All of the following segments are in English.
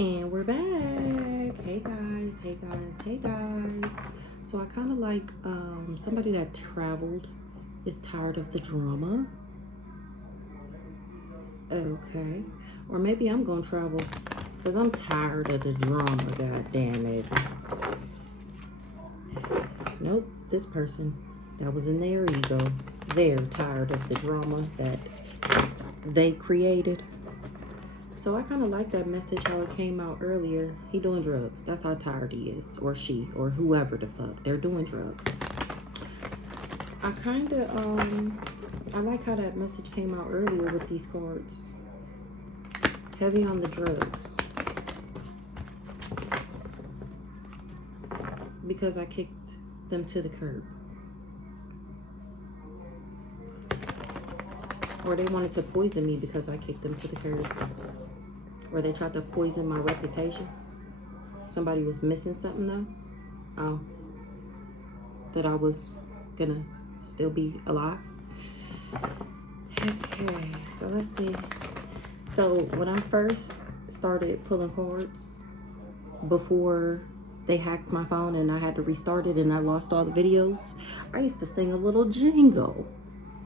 And we're back. Hey guys, hey guys, hey guys. So I kind of like somebody that traveled is tired of the drama. Okay. Or maybe I'm gonna travel because I'm tired of the drama, god damn it. Nope, this person that was in their ego. They're tired of the drama that they created. So I kind of like that message, how it came out earlier. He doing drugs. That's how tired he is. Or she. Or whoever the fuck. They're doing drugs. I kind of, I like how that message came out earlier with these cards. Heavy on the drugs. Because I kicked them to the curb. Or they wanted to poison me because I kicked them to the curb. Or they tried to poison my reputation. Somebody was missing something though. Oh. That I was gonna still be alive. Okay, so let's see. So when I first started pulling cards, before they hacked my phone and I had to restart it and I lost all the videos, I used to sing a little jingle.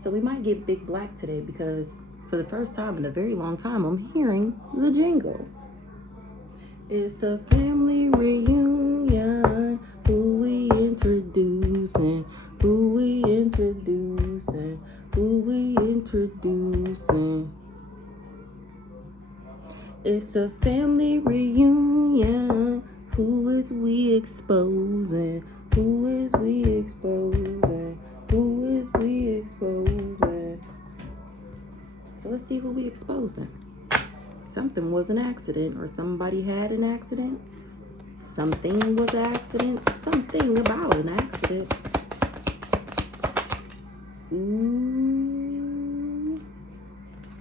So we might get Big Black today because for the first time in a very long time, I'm hearing the jingle. It's a family reunion. Who we introducing? Who we introducing? Who we introducing? It's a family reunion. Who is we exposing? Who is we exposing? Who is we exposing? So let's see who we exposing. Something was an accident, or somebody had an accident. Something was an accident. Something about an accident. Ooh.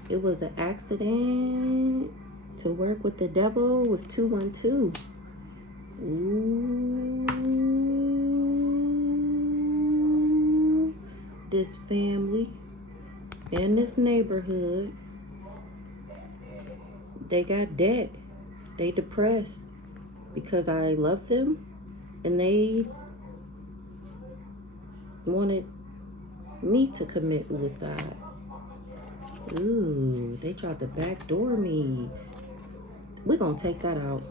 It was an accident. To work with the devil was 212. Ooh. This family in this neighborhood, they got debt. They depressed because I love them and they wanted me to commit suicide. Ooh, they tried to backdoor me. We're gonna take that out.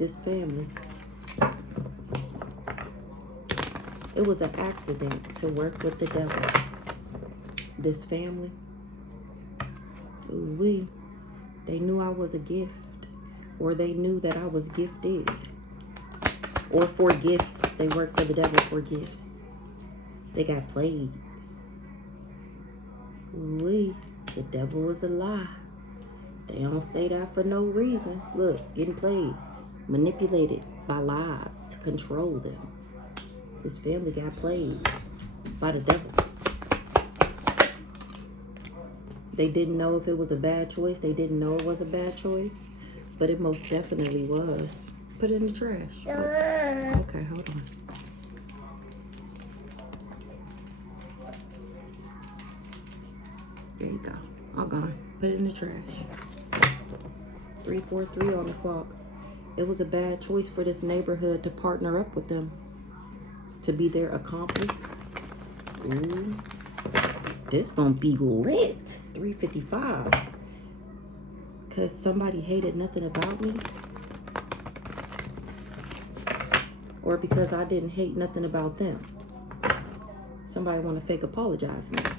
This family. It was an accident to work with the devil. This family. Ooh-wee. They knew I was a gift. Or they knew that I was gifted. Or for gifts. They worked for the devil for gifts. They got played. Ooh-wee. The devil is a lie. They don't say that for no reason. Look, getting played. Manipulated by lies to control them. This family got played by the devil. They didn't know if it was a bad choice. They didn't know it was a bad choice. But it most definitely was. Put it in the trash. Okay, hold on. There you go. All gone. Put it in the trash. 343 on the clock. It was a bad choice for this neighborhood to partner up with them. To be their accomplice. Ooh. This gonna be lit. 355. Because somebody hated nothing about me. Or because I didn't hate nothing about them. Somebody want to fake apologize now.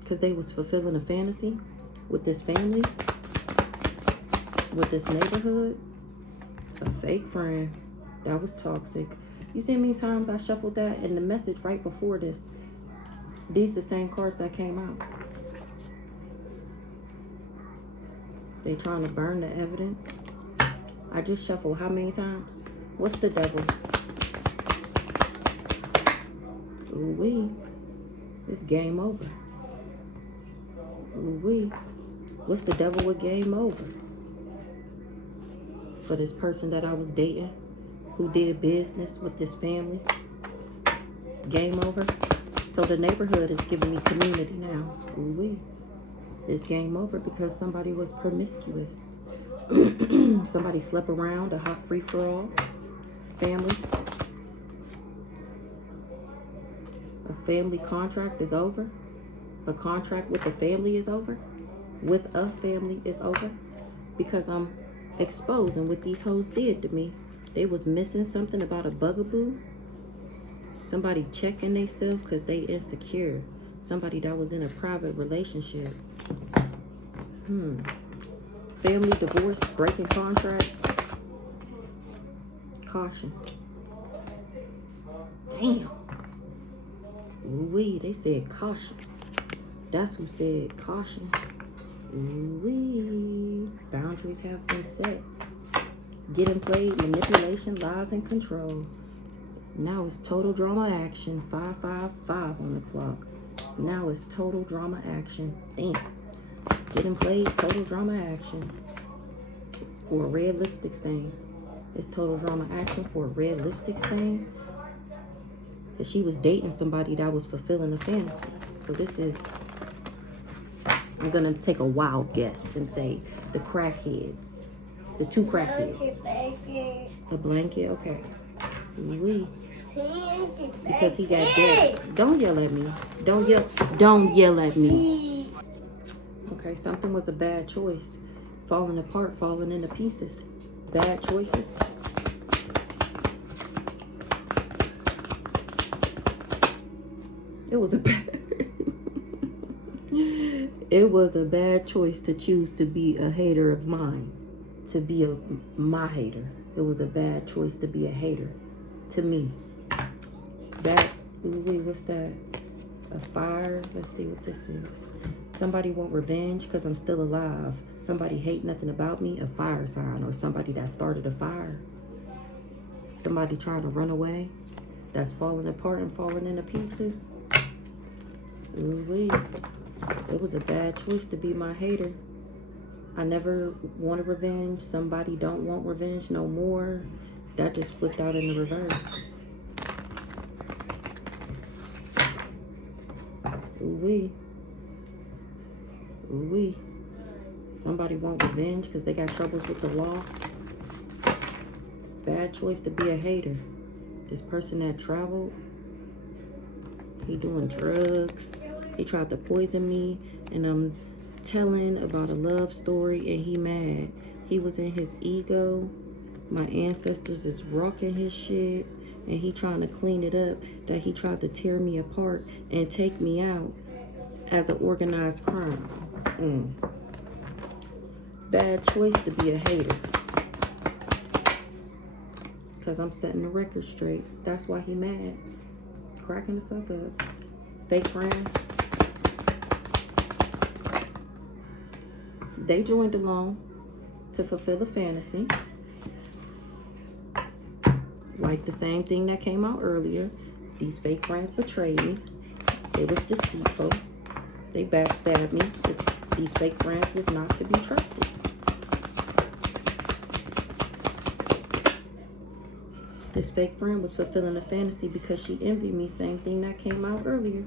Because they was fulfilling a fantasy with this family. With this neighborhood. A fake friend. That was toxic. You see how many times I shuffled that and the message right before this. These the same cards that came out. They trying to burn the evidence. I just shuffled how many times? What's the devil? Ooh-wee. It's game over. Ooh-wee. What's the devil with game over? For this person that I was dating, who did business with this family. Game over. So the neighborhood is giving me community now. Ooh-wee. it's game over because somebody was promiscuous. Somebody slept around, a hot free-for-all. Family. A family contract is over. A contract with the family is over. With a family is over. Because I'm exposing what these hoes did to me. They was missing something about a bugaboo. Somebody checking themselves because they insecure. Somebody that was in a private relationship. Family divorce, breaking contract. Caution. Damn. Ooh-wee, they said caution. That's who said caution. Ooh-wee. Boundaries have been set. Getting played, manipulation, lies, and control. Now it's total drama action. 555 on the clock. Now it's total drama action. Damn. Getting played, total drama action. For a red lipstick stain. It's total drama action for a red lipstick stain. Because she was dating somebody that was fulfilling a fantasy. So this is, I'm going to take a wild guess and say the crackheads. The two crackheads. A blanket, okay. Oui. Because he got dead. Don't yell at me. Don't yell at me. Okay, something was a bad choice. Falling apart, falling into pieces. Bad choices. It was a bad choice to choose to be a hater of mine. To be my hater. It was a bad choice to be a hater. To me. Wait, what's that? A fire. Let's see what this is. Somebody want revenge because I'm still alive. Somebody hate nothing about me. A fire sign. Or somebody that started a fire. Somebody trying to run away. That's falling apart and falling into pieces. Ooh-wee. It was a bad choice to be my hater. I never wanted revenge. Somebody don't want revenge no more. That just flipped out in the reverse. Ooh-wee. Ooh-wee. Somebody want revenge because they got troubles with the law. Bad choice to be a hater. This person that traveled, he doing drugs. He tried to poison me, and I'm telling about a love story, and he mad. He was in his ego. My ancestors is rocking his shit, and he trying to clean it up. That he tried to tear me apart and take me out as an organized crime. Bad choice to be a hater. Because I'm setting the record straight. That's why he mad. Cracking the fuck up. Fake friends. They joined along to fulfill a fantasy. Like the same thing that came out earlier. These fake friends betrayed me. They was deceitful. They backstabbed me. These fake friends was not to be trusted. This fake friend was fulfilling a fantasy because she envied me. Same thing that came out earlier.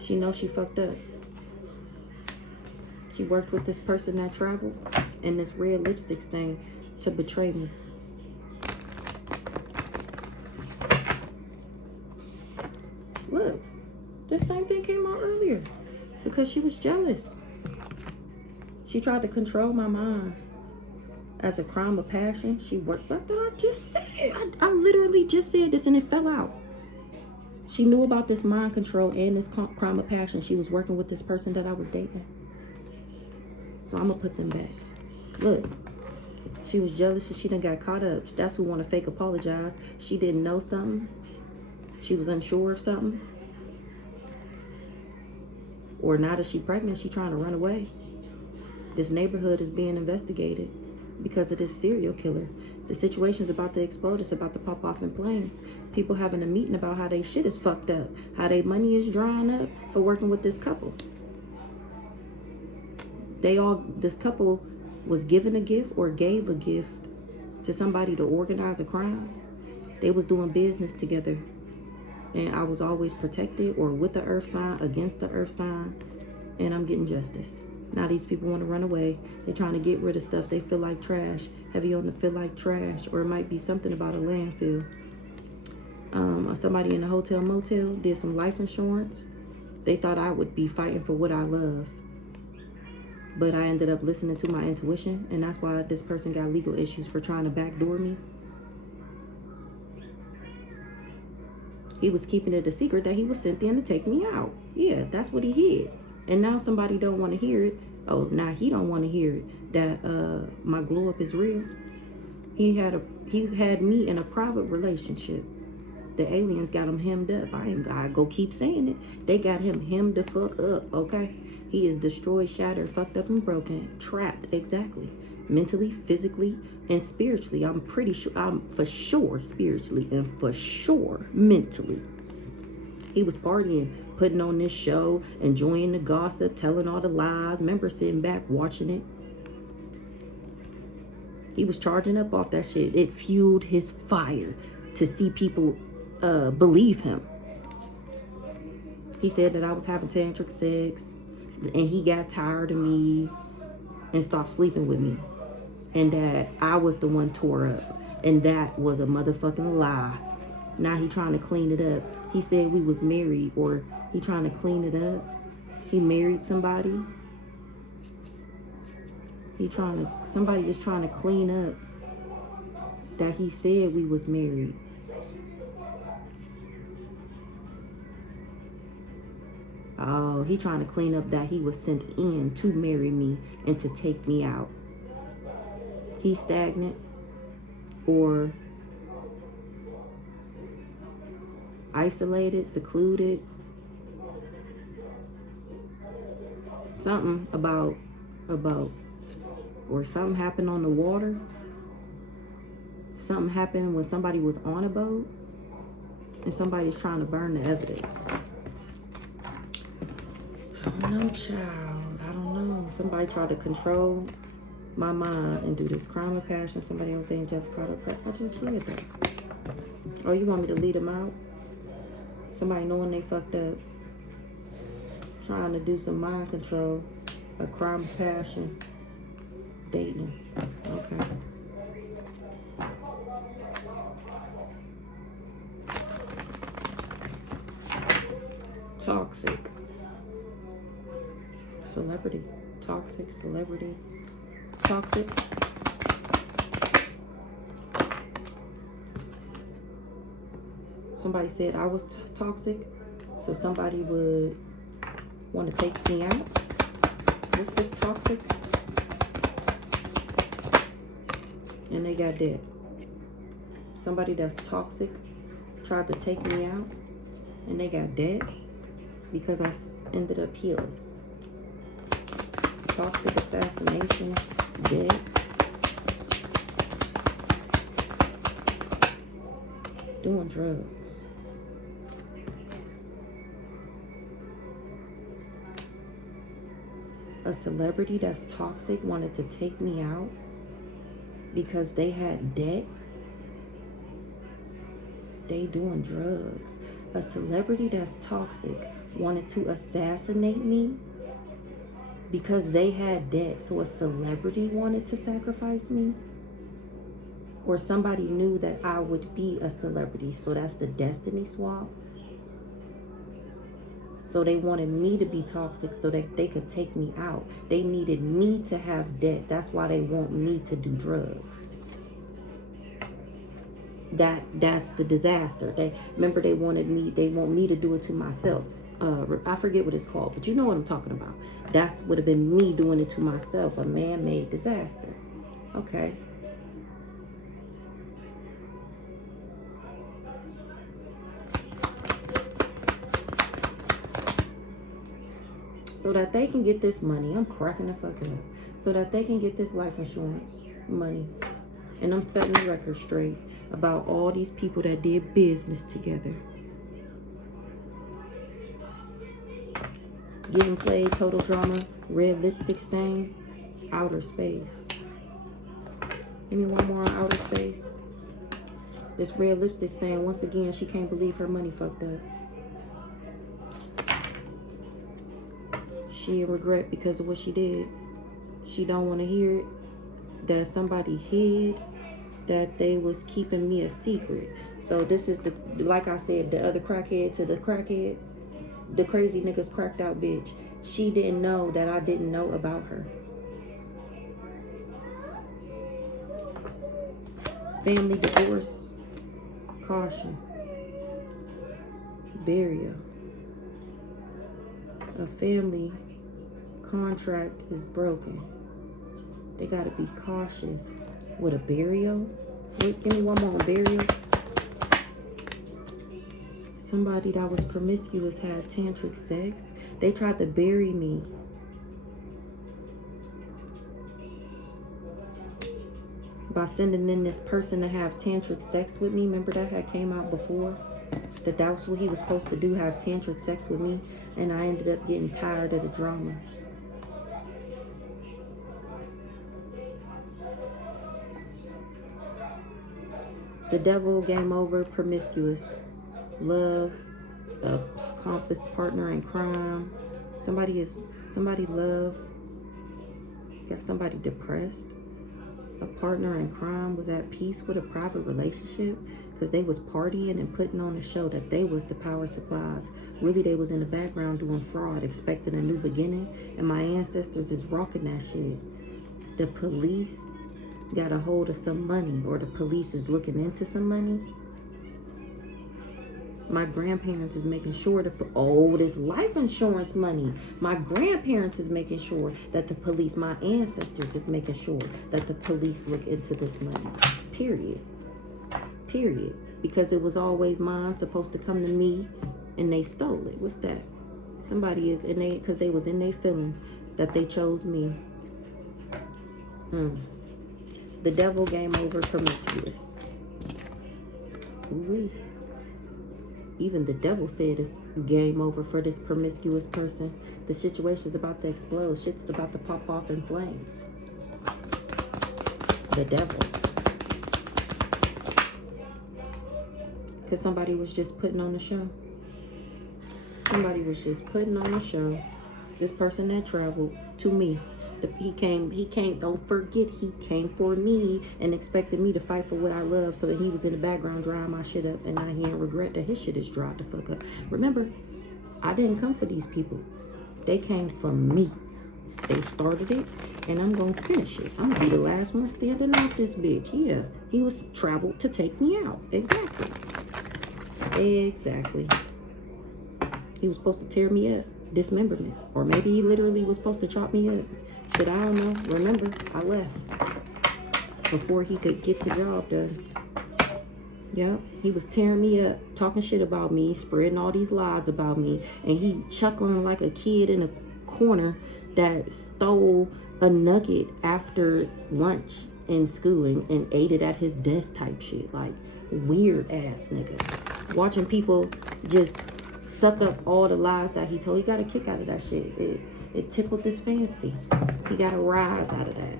She knows she fucked up. She worked with this person that traveled and this red lipstick stain to betray me. Look, the same thing came out earlier because she was jealous. She tried to control my mind as a crime of passion. She worked. I just said, I literally just said this and it fell out. She knew about this mind control and this crime of passion. She was working with this person that I was dating. So I'm going to put them back. Look. She was jealous and she done got caught up. That's who want to fake apologize. She didn't know something. She was unsure of something. Or now that she's pregnant, she trying to run away. This neighborhood is being investigated because of this serial killer. The situation's about to explode. It's about to pop off in flames. People having a meeting about how they shit is fucked up. How their money is drying up for working with this couple. This couple was given a gift or gave a gift to somebody to organize a crime. They was doing business together And I was always protected or with the earth sign, against the earth sign. And I'm getting justice. Now these people want to run away. They're trying to get rid of stuff they feel like trash. Heavy on the feel like trash. Or it might be something about a landfill. Somebody in a hotel motel did some life insurance. They thought I would be fighting for what I love. But I ended up listening to my intuition. And that's why this person got legal issues for trying to backdoor me. He was keeping it a secret that he was sent in to take me out. Yeah, that's what he hid. And now somebody don't want to hear it. Oh, now he don't want to hear it. That my glow up is real. He had me in a private relationship. The aliens got him hemmed up. I ain't gotta go keep saying it. They got him hemmed the fuck up, okay? He is destroyed, shattered, fucked up, and broken. Trapped, exactly. Mentally, physically, and spiritually. I'm pretty sure, I'm for sure spiritually and for sure mentally. He was partying, putting on this show, enjoying the gossip, telling all the lies. Remember sitting back watching it. He was charging up off that shit. It fueled his fire to see people believe him. He said that I was having tantric sex and he got tired of me and stopped sleeping with me, and that I was the one tore up, and that was a motherfucking lie. Now he trying to clean it up. He said we was married, or he trying to clean it up. He married somebody. Somebody is trying to clean up that he said we was married. Oh, he trying to clean up that he was sent in to marry me and to take me out. He's stagnant or isolated, secluded. Something about, or something happened on the water. Something happened when somebody was on a boat and somebody's trying to burn the evidence. I don't know, child. I don't know. Somebody tried to control my mind and do this crime of passion. Somebody else named Jeff Carter. I just read that. Oh, you want me to lead them out? Somebody knowing they fucked up. Trying to do some mind control. A crime of passion. Dating. Okay. Toxic. Celebrity. Toxic. Celebrity. Toxic. Somebody said I was toxic, so somebody would want to take me out. What's this toxic? And they got dead. Somebody that's toxic tried to take me out, and they got dead because I ended up healed. Toxic assassination, dead. Doing drugs. A celebrity that's toxic wanted to take me out because they had debt. They doing drugs. A celebrity that's toxic wanted to assassinate me because they had debt. So a celebrity wanted to sacrifice me? Or somebody knew that I would be a celebrity, so that's the destiny swap. So they wanted me to be toxic so that they could take me out. They needed me to have debt. That's why they want me to do drugs. That's the disaster. They want me to do it to myself. I forget what it's called, but you know what I'm talking about. That would have been me doing it to myself, a man-made disaster. Okay. So that they can get this money. I'm cracking the fucking up. So that they can get this life insurance money. And I'm setting the record straight about all these people that did business together. Getting played, total drama, red lipstick stain, outer space. Give me one more on outer space. This red lipstick stain, once again, she can't believe her money fucked up. She in regret because of what she did. She don't want to hear it, that somebody hid, that they was keeping me a secret. So this is the, like I said, the other crackhead to the crackhead, the crazy niggas cracked out bitch. She didn't know that I didn't know about her. Family divorce, caution, burial. A family contract is broken. They gotta be cautious with a burial. Wait, give me one more. Burial. Somebody that was promiscuous had tantric sex. They tried to bury me. By sending in this person to have tantric sex with me. Remember that had came out before? That was what he was supposed to do, have tantric sex with me. And I ended up getting tired of the drama. The devil, game over, promiscuous. Love, accomplice, partner in crime. Somebody love, got somebody depressed. A partner in crime was at peace with a private relationship because they was partying and putting on a show that they was the power supplies. Really, they was in the background doing fraud, expecting a new beginning. And my ancestors is rocking that shit. The police got a hold of some money, or the police is looking into some money. My grandparents is making sure to put, oh, this life insurance money. My grandparents is making sure that the police, my ancestors is making sure that the police look into this money. Period. Period. Because it was always mine, supposed to come to me, and they stole it. What's that? Somebody is in they, because they was in their feelings that they chose me. The devil, game over, promiscuous. Ooh-wee. Even the devil said it's game over for this promiscuous person. The situation's about to explode. Shit's about to pop off in flames. The devil. Because somebody was just putting on a show. Somebody was just putting on a show. This person that traveled to me. He came, don't forget, he came for me and expected me to fight for what I love. So that he was in the background drying my shit up, and now he ain't regret that his shit is dried the fuck up. Remember, I didn't come for these people. They came for me. They started it, and I'm gonna finish it. I'm gonna be the last one standing out this bitch. Yeah, he was traveled to take me out. Exactly. Exactly. He was supposed to tear me up, dismemberment, or maybe he literally was supposed to chop me up. But I don't know. Remember, I left before he could get the job done. Yep, he was tearing me up, talking shit about me, spreading all these lies about me, and he chuckling like a kid in a corner that stole a nugget after lunch in school and ate it at his desk type shit. Like, weird ass nigga. Watching people just suck up all the lies that he told. He got a kick out of that shit. It tickled his fancy. He got a rise out of that.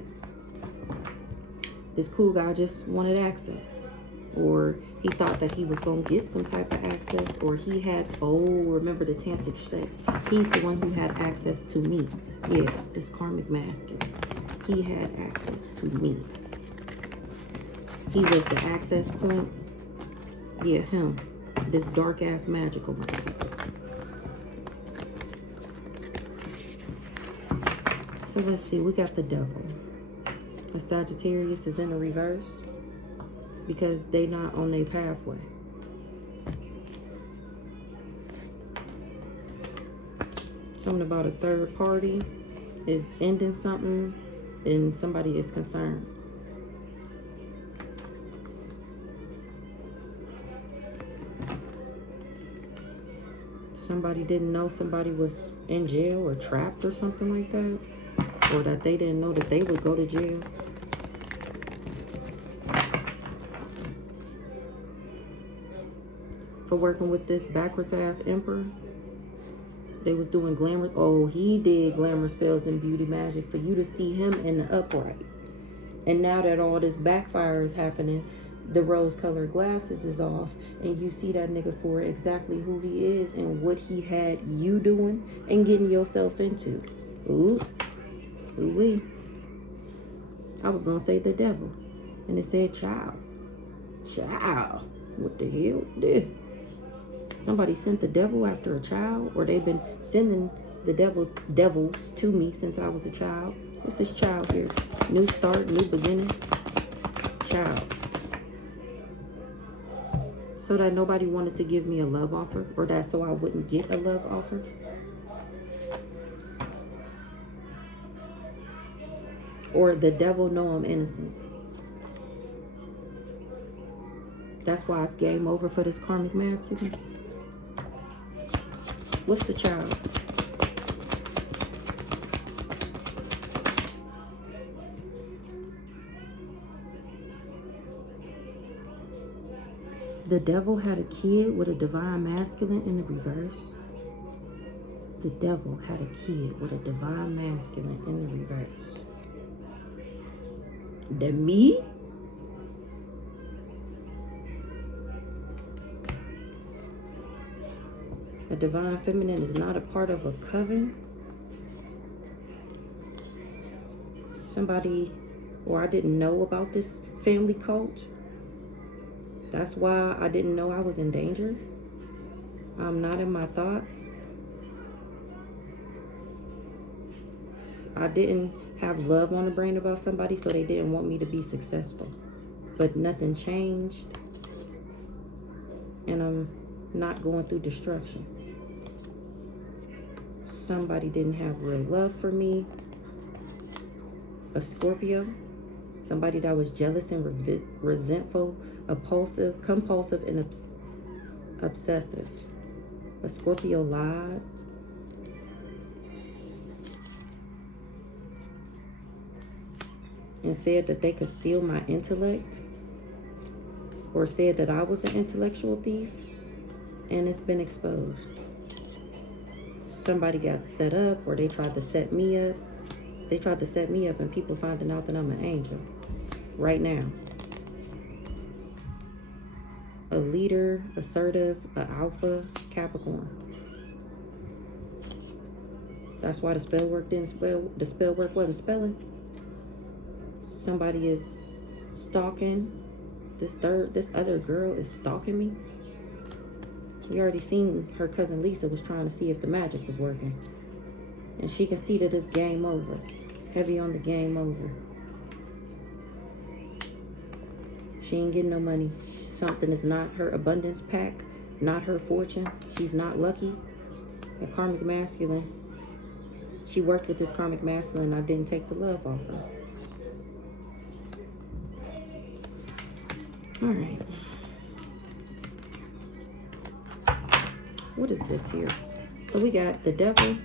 This cool guy just wanted access. Or he thought that he was going to get some type of access. Or he had, remember the tantric sex. He's the one who had access to me. Yeah, this karmic masculine. He had access to me. He was the access point. Yeah, him. This dark ass magical motherfucker. So let's see, we got the devil. A Sagittarius is in the reverse because they not on their pathway. Something about a third party is ending something and somebody is concerned. Somebody didn't know somebody was in jail or trapped or something like that. Or that they didn't know that they would go to jail. For working with this backwards ass emperor. They was doing glamour. Oh, he did glamour spells and beauty magic for you to see him in the upright. And now that all this backfire is happening, the rose-colored glasses is off, and you see that nigga for exactly who he is and what he had you doing and getting yourself into. Ooh, ooh-wee. I was gonna say the devil, and it said child. Child, what the hell did? Somebody sent the devil after a child, or they've been sending the devils to me since I was a child. What's this child here? New start, new beginning. Child. So that nobody wanted to give me a love offer, or that so I wouldn't get a love offer. Or the devil know I'm innocent. That's why it's game over for this karmic masculine. What's the child? The devil had a kid with a divine masculine in the reverse. The devil had a kid with a divine masculine in the reverse. The me? A divine feminine is not a part of a coven. Somebody, or I didn't know about this family cult. That's why I didn't know I was in danger. I'm not in my thoughts. I didn't have love on the brain about somebody, so they didn't want me to be successful. But nothing changed. And I'm not going through destruction. Somebody didn't have real love for me. A Scorpio. Somebody that was jealous and resentful, compulsive, and obsessive. A Scorpio lied. And said that they could steal my intellect. Or said that I was an intellectual thief. And it's been exposed. Somebody got set up, or they tried to set me up. They tried to set me up, and people finding out that I'm an angel. Right now. A leader, assertive, an alpha, Capricorn. That's why the spell work wasn't spelling. Somebody is stalking. This other girl is stalking me. We already seen her cousin Lisa was trying to see if the magic was working. And she can see that it's game over. Heavy on the game over. She ain't getting no money. Something is not her abundance pack. Not her fortune. She's not lucky. A karmic masculine. She worked with this karmic masculine. I didn't take the love off her. Alright. What is this here? So we got the devil.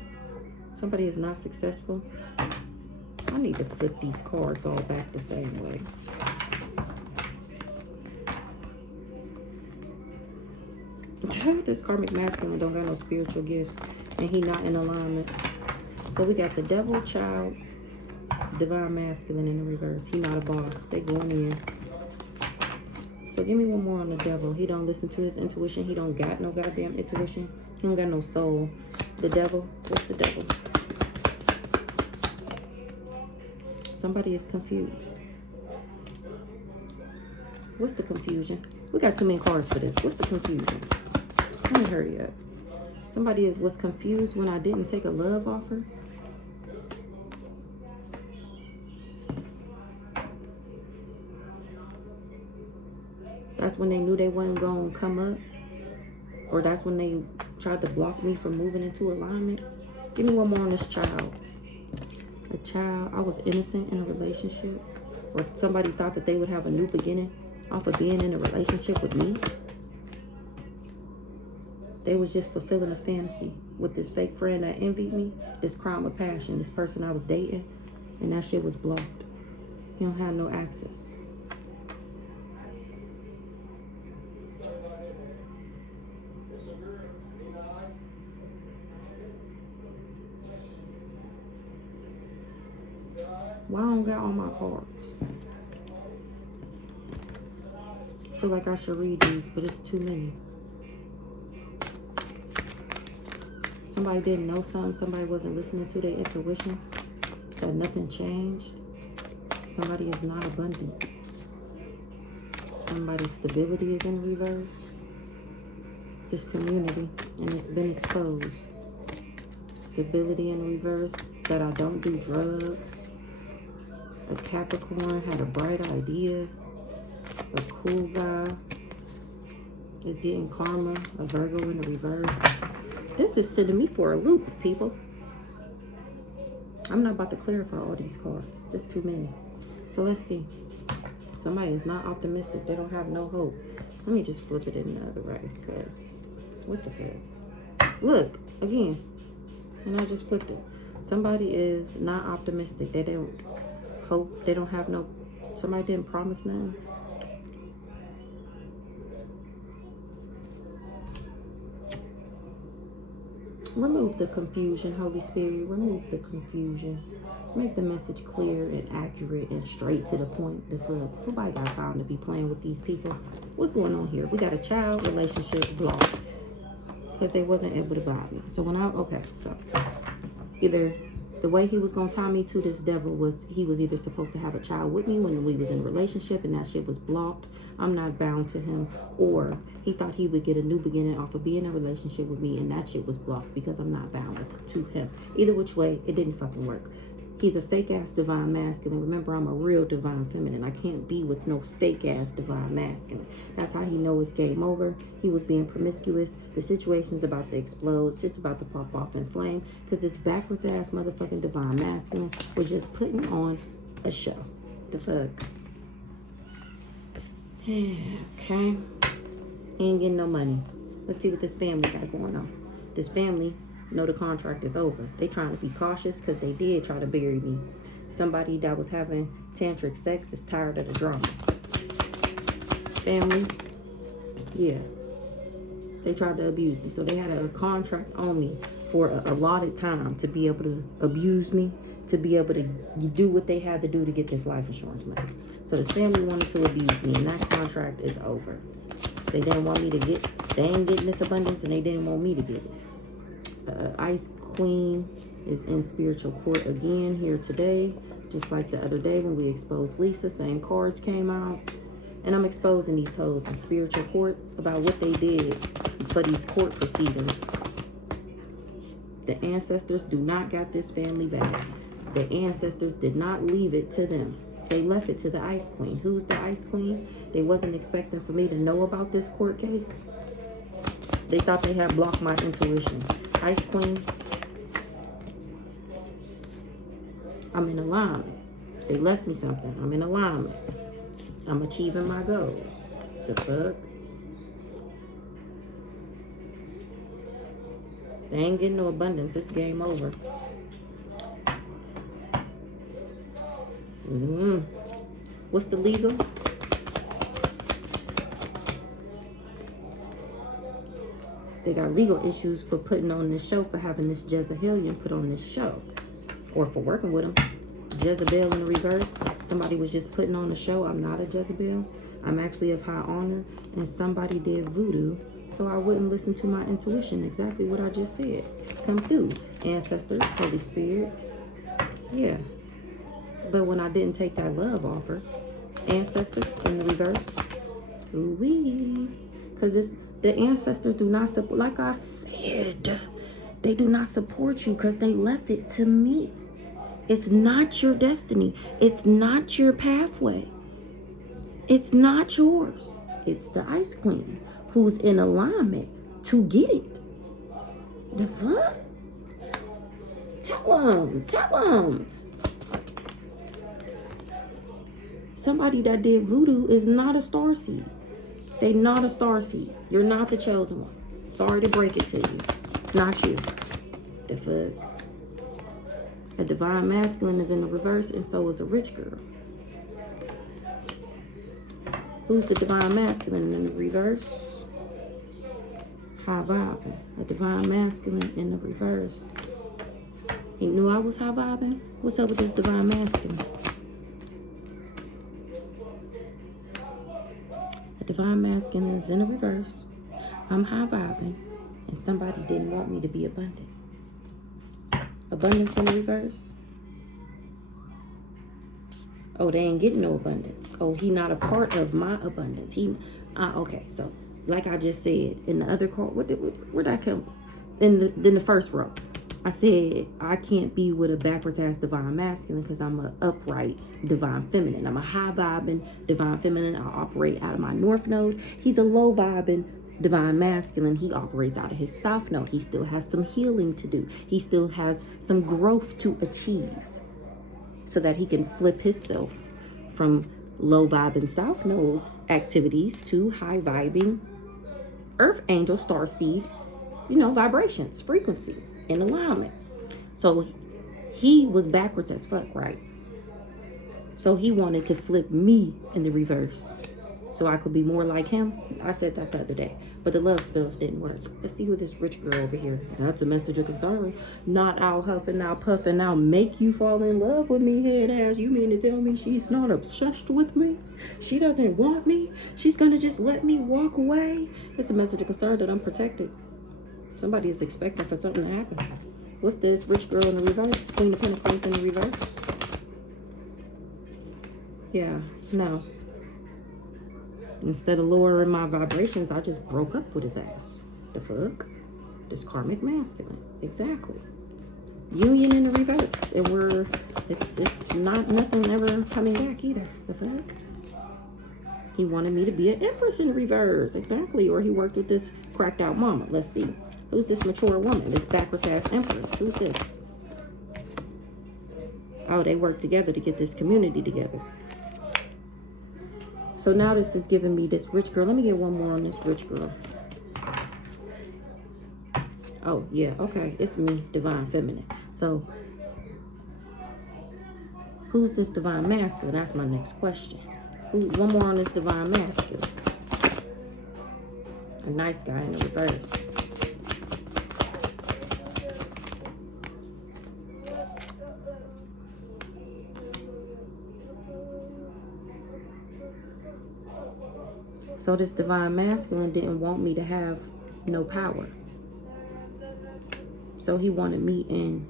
Somebody is not successful. I need to flip these cards all back the same way. This karmic masculine don't got no spiritual gifts. And he not in alignment. So we got the devil, child, divine masculine in the reverse. He not a boss. They going in. So give me one more on the devil. He don't listen to his intuition. He don't got no goddamn intuition. He don't got no soul. The devil. What's the devil? Somebody is confused. What's the confusion? We got too many cards for this. What's the confusion? Let me hurry up. Somebody was confused when I didn't take a love offer. That's when they knew they wasn't going to come up. Or that's when they tried to block me from moving into alignment. Give me one more on this child. A child, I was innocent in a relationship. Or somebody thought that they would have a new beginning off of being in a relationship with me. They was just fulfilling a fantasy with this fake friend that envied me. This crime of passion, this person I was dating. And that shit was blocked. He don't have no access. Why I don't got all my cards? feel like I should read these, but it's too many. Somebody didn't know something. Somebody wasn't listening to their intuition. That nothing changed. Somebody is not abundant. Somebody's stability is in reverse. This community, and it's been exposed. Stability in reverse. That I don't do drugs. A Capricorn had a bright idea. A cool guy is getting karma. A Virgo in the reverse. This is sending me for a loop, people. I'm not about to clarify all these cards. There's too many. So let's see. Somebody is not optimistic. They don't have no hope. Let me just flip it in the other way. Because, what the heck? Look, again. And I just flipped it. Somebody is not optimistic. They don't hope. They don't have no... Somebody didn't promise nothing. Remove the confusion, Holy Spirit. Remove the confusion. Make the message clear and accurate and straight to the point. The fuck. Nobody got time to be playing with these people. What's going on here? We got a child relationship blocked because they wasn't able to buy me. So when okay, so either the way he was gonna tie me to this devil was he was either supposed to have a child with me when we was in a relationship and that shit was blocked. I'm not bound to him. Or he thought he would get a new beginning off of being in a relationship with me and that shit was blocked because I'm not bound to him. Either which way, it didn't fucking work. He's a fake ass divine masculine. Remember, I'm a real divine feminine. I can't be with no fake ass divine masculine. That's how he knows it's game over. He was being promiscuous. The situation's about to explode. Shit's about to pop off in flame. Because this backwards ass motherfucking divine masculine was just putting on a show. The fuck. Okay. Ain't getting no money. Let's see what this family got going on. This family know the contract is over. They trying to be cautious because they did try to bury me. Somebody that was having tantric sex is tired of the drama. Family, yeah. They tried to abuse me. So they had a contract on me for a allotted time to be able to abuse me, to be able to do what they had to do to get this life insurance money. So this family wanted to abuse me and that contract is over. They didn't want me to get, they ain't getting this abundance and they didn't want me to get it. Ice Queen is in spiritual court again here today, just like the other day when we exposed Lisa. Same cards came out, and I'm exposing these hoes in spiritual court about what they did for these court proceedings. The ancestors do not got this family back. The ancestors did not leave it to them. They left it to the Ice Queen. Who's the Ice Queen? They wasn't expecting for me to know about this court case. They thought they had blocked my intuition. Ice Queen, I'm in alignment. They left me something. I'm in alignment. I'm achieving my goals. The fuck? They ain't getting no abundance. It's game over. What's the legal? They got legal issues for putting on this show, for having this Jezebelian put on this show. Or for working with them. Jezebel in the reverse. Somebody was just putting on the show. I'm not a Jezebel. I'm actually of high honor. And somebody did voodoo. So I wouldn't listen to my intuition. Exactly what I just said. Come through. Ancestors, Holy Spirit. Yeah. But when I didn't take that love offer. Ancestors in the reverse. Ooh-wee. Because it's... The ancestors do not support, like I said, they do not support you because they left it to me. It's not your destiny. It's not your pathway. It's not yours. It's the Ice Queen who's in alignment to get it. The fuck? Tell them. Somebody that did voodoo is not a starseed. They not a starseed. You're not the chosen one. Sorry to break it to you. It's not you. The fuck? A divine masculine is in the reverse and so is a rich girl. Who's the divine masculine in the reverse? High vibing. A divine masculine in the reverse. He knew I was high vibing? What's up with this divine masculine? A Divine masculine is in the reverse. I'm high vibing, and somebody didn't want me to be abundant. Abundance in the reverse. Oh, they ain't getting no abundance. Oh, he not a part of my abundance. Okay. So, like I just said in the other card, where'd I come? In the first row, I said I can't be with a backwards ass divine masculine because I'm a upright divine feminine. I'm a high vibing divine feminine. I operate out of my north node. He's a low vibing divine masculine. He operates out of his south node. He still has some healing to do. He still has some growth to achieve, so that he can flip himself from low vibing south node activities to high vibing earth angel star seed, vibrations, frequencies in alignment. So he was backwards as fuck, right? So he wanted to flip me in the reverse so I could be more like him. I said that the other day, but the love spells didn't work. Let's see who this rich girl over here. That's a message of concern. Not I'll huff and I'll puff and I'll make you fall in love with me, head ass. You mean to tell me she's not obsessed with me? She doesn't want me? She's gonna just let me walk away? It's a message of concern that I'm protected. Somebody is expecting for something to happen. What's this? Rich girl in the reverse. Queen of Pentacles in the reverse. Yeah, no. Instead of lowering my vibrations, I just broke up with his ass. The fuck? This karmic masculine. Exactly. Union in the reverse. And it's not nothing ever coming back either. The fuck? He wanted me to be an empress in reverse. Exactly. Or he worked with this cracked out mama. Let's see. Who's this mature woman? This backwards ass empress. Who's this? Oh, they work together to get this community together. So now this is giving me this rich girl. Let me get one more on this rich girl. Oh, yeah. Okay. It's me, divine feminine. So who's this divine masculine? That's my next question. One more on this divine masculine. A nice guy in the reverse. So this divine masculine didn't want me to have no power. So he wanted me in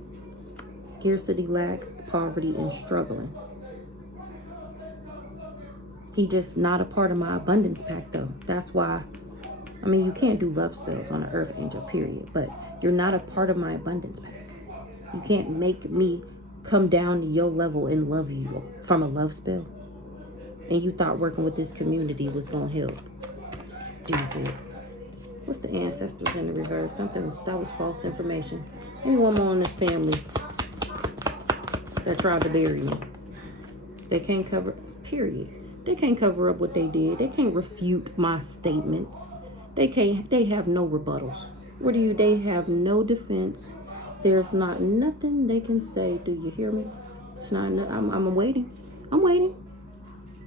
scarcity, lack, poverty, and struggling. He just not a part of my abundance pack though. That's why, I mean, you can't do love spells on an earth angel, period. But you're not a part of my abundance pack. You can't make me come down to your level and love you from a love spell. And you thought working with this community was gonna help. Stupid. What's the ancestors in the reverse? That was false information. Anyone more on this family that tried to bury me? They can't cover, period. They can't cover up what they did. They can't refute my statements. They have no rebuttals. They have no defense. There's not nothing they can say. Do you hear me? It's not, I'm waiting. I'm waiting.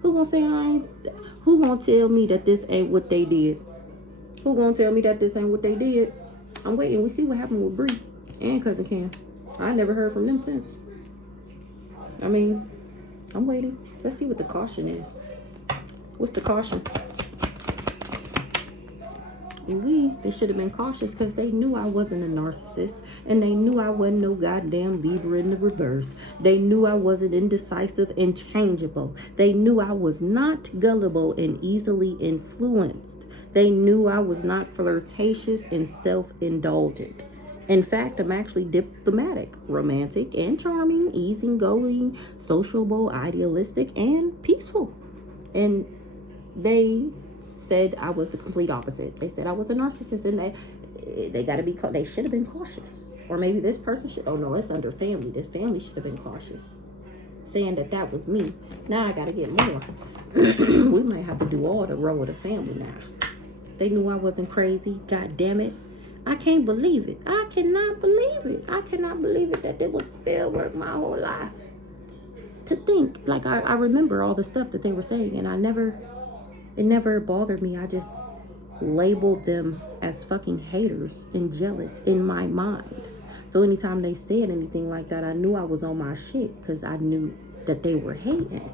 Who gonna say who gonna tell me that this ain't what they did? Who gonna tell me that this ain't what they did? I'm waiting. We see what happened with Bree and Cousin Cam. I never heard from them since. I mean, I'm waiting. Let's see what the caution is. What's the caution? They should have been cautious because they knew I wasn't a narcissist. And they knew I wasn't no goddamn Libra in the reverse. They knew I wasn't indecisive and changeable. They knew I was not gullible and easily influenced. They knew I was not flirtatious and self-indulgent. In fact, I'm actually diplomatic, romantic, and charming, easygoing, sociable, idealistic, and peaceful. And they said I was the complete opposite. They said I was a narcissist, and they should have been cautious. Or maybe this person should, oh no, it's under family. This family should have been cautious, saying that was me. Now I gotta get more. We might have to do all the row of the family now. They knew I wasn't crazy. God damn it. I can't believe it. I cannot believe it. I cannot believe it that there was spell work my whole life. To think, like I remember all the stuff that they were saying, and it never bothered me. I just labeled them as fucking haters and jealous in my mind. So anytime they said anything like that, I knew I was on my shit because I knew that they were hating.